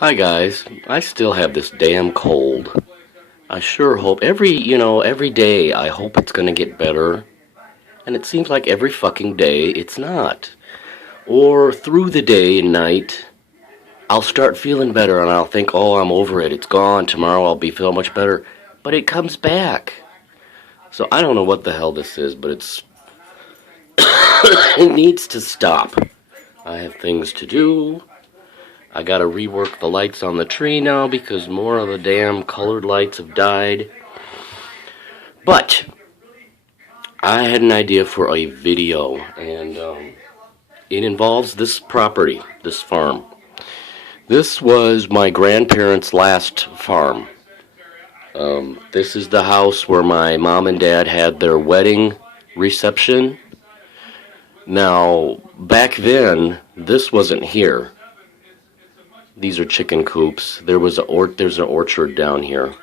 Hi guys, I still have this damn cold. I sure hope every day I hope it's gonna get better. And it seems like every fucking day it's not. Or through the day and night, I'll start feeling better and I'll think, oh, I'm over it, it's gone, tomorrow I'll be feel much better. But it comes back. So I don't know what the hell this is, but it needs to stop. I have things to do. I gotta rework the lights on the tree now because more of the damn colored lights have died. But I had an idea for a video, and it involves this property, this farm. This was my grandparents' last farm. This is the house where my mom and dad had their wedding reception. Now, back then, this wasn't here. These are chicken coops. There's an orchard down here.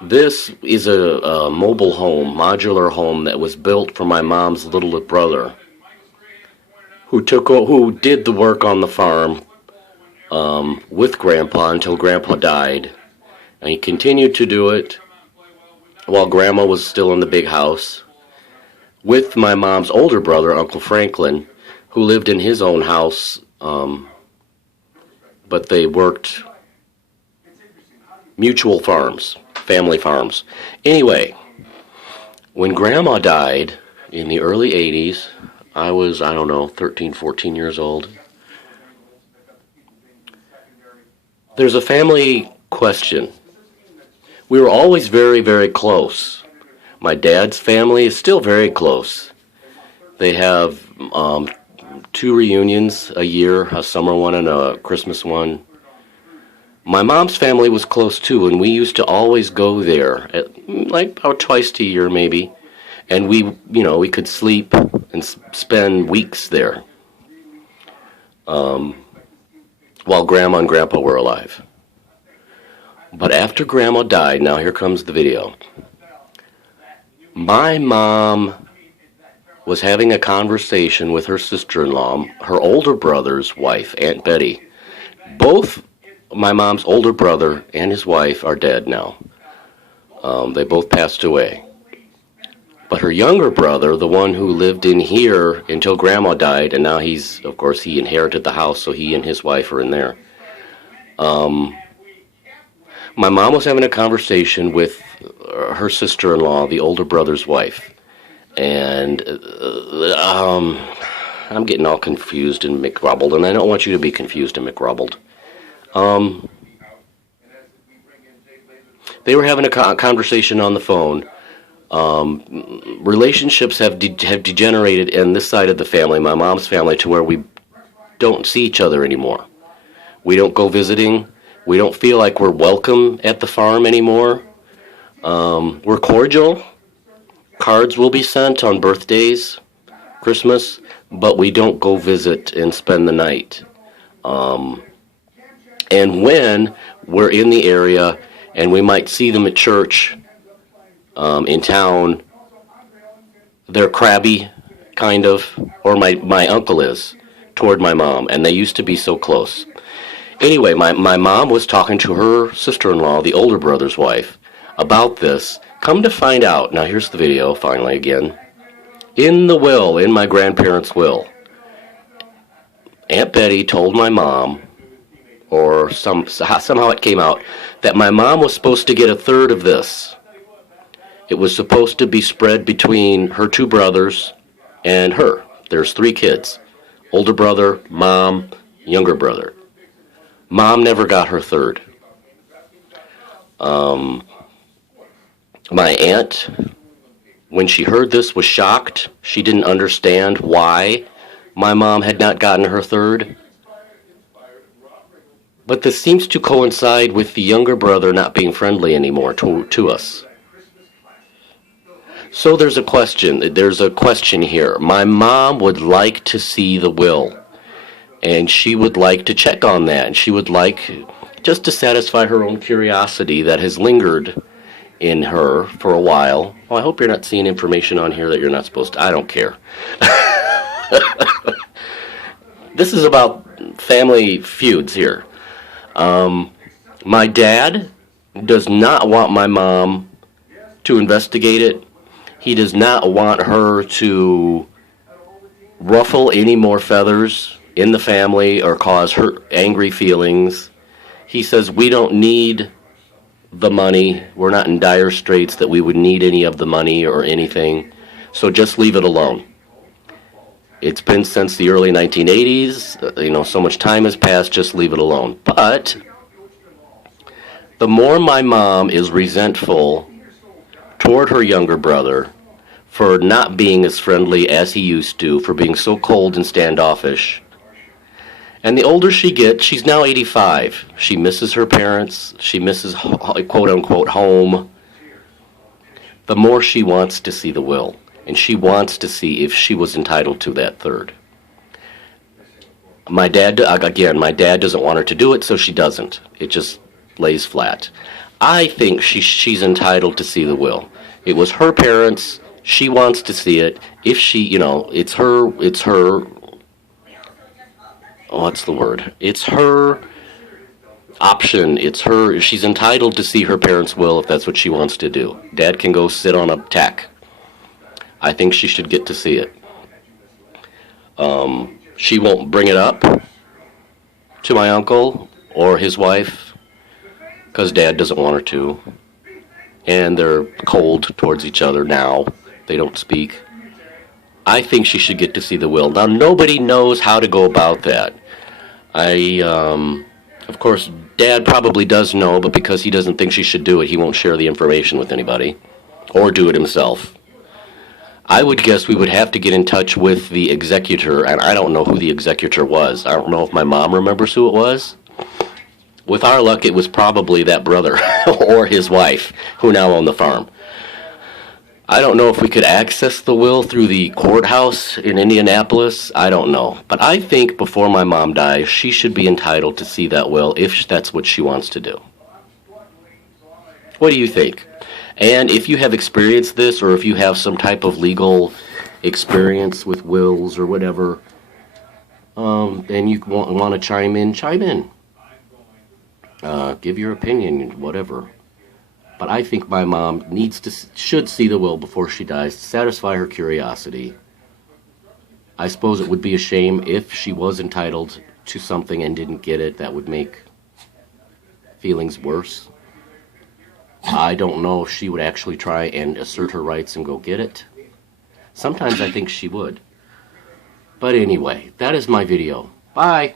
This is a mobile home, modular home that was built for my mom's little brother, who did the work on the farm with Grandpa until Grandpa died, and he continued to do it while Grandma was still in the big house with my mom's older brother, Uncle Franklin, who lived in his own house. But they worked mutual farms, family farms. Anyway, when Grandma died in the early 80s, I was, 13, 14 years old. There's a family question. We were always very, very close. My dad's family is still very close. They have two reunions a year, a summer one and a Christmas one. My mom's family was close too, and we used to always go there, like about twice a year maybe, and we could sleep and spend weeks there, while Grandma and Grandpa were alive. But after Grandma died, now here comes the video. My mom was having a conversation with her sister-in-law, her older brother's wife, Aunt Betty. Both my mom's older brother and his wife are dead now. They both passed away. But her younger brother, the one who lived in here until Grandma died, and now he inherited the house, so he and his wife are in there. My mom was having a conversation with her sister-in-law, the older brother's wife. And I'm getting all confused and McRubbled, and I don't want you to be confused and McRubbled. They were having a conversation on the phone. Relationships have degenerated in this side of the family, my mom's family, to where we don't see each other anymore. We don't go visiting. We don't feel like we're welcome at the farm anymore. We're cordial. Cards will be sent on birthdays, Christmas, but we don't go visit and spend the night. And when we're in the area and we might see them at church in town, they're crabby, kind of, or my uncle is, toward my mom, and they used to be so close. Anyway, my mom was talking to her sister-in-law, the older brother's wife, about this. Come to find out, now here's the video, finally again. In my grandparents' will, Aunt Betty told my mom, or somehow it came out, that my mom was supposed to get a third of this. It was supposed to be spread between her two brothers and her. There's 3 kids. Older brother, mom, younger brother. Mom never got her third. My aunt, when she heard this, was shocked. She didn't understand why my mom had not gotten her third. But this seems to coincide with the younger brother not being friendly anymore to us. So there's a question here. My mom would like to see the will, and she would like to check on that, and she would like just to satisfy her own curiosity that has lingered in her for a while. Well, I hope you're not seeing information on here that you're not supposed to. I don't care. This is about family feuds here. My dad does not want my mom to investigate it. He does not want her to ruffle any more feathers in the family or cause hurt, angry feelings. He says we don't need the money. We're not in dire straits that we would need any of the money or anything. So just leave it alone. It's been since the early 1980s. So much time has passed, just leave it alone. But the more my mom is resentful toward her younger brother for not being as friendly as he used to, for being so cold and standoffish, and the older she gets, she's now 85. She misses her parents. She misses quote-unquote home. The more she wants to see the will. And she wants to see if she was entitled to that third. My dad doesn't want her to do it, so she doesn't. It just lays flat. I think she's entitled to see the will. It was her parents. She wants to see it. If she, it's her, what's the word? It's her option. She's entitled to see her parents' will if that's what she wants to do. Dad can go sit on a tack. I think she should get to see it. She won't bring it up to my uncle or his wife because Dad doesn't want her to. And they're cold towards each other now. They don't speak. I think she should get to see the will. Now, nobody knows how to go about that. Of course, Dad probably does know, but because he doesn't think she should do it, he won't share the information with anybody or do it himself. I would guess we would have to get in touch with the executor, and I don't know who the executor was. I don't know if my mom remembers who it was. With our luck, it was probably that brother or his wife who now own the farm. I don't know if we could access the will through the courthouse in Indianapolis. I don't know. But I think before my mom dies, she should be entitled to see that will if that's what she wants to do. What do you think? And if you have experienced this, or if you have some type of legal experience with wills or whatever, and you want to chime in, chime in. Give your opinion, whatever. But I think my mom should see the will before she dies to satisfy her curiosity. I suppose it would be a shame if she was entitled to something and didn't get it. That would make feelings worse. I don't know if she would actually try and assert her rights and go get it. Sometimes I think she would. But anyway, that is my video. Bye.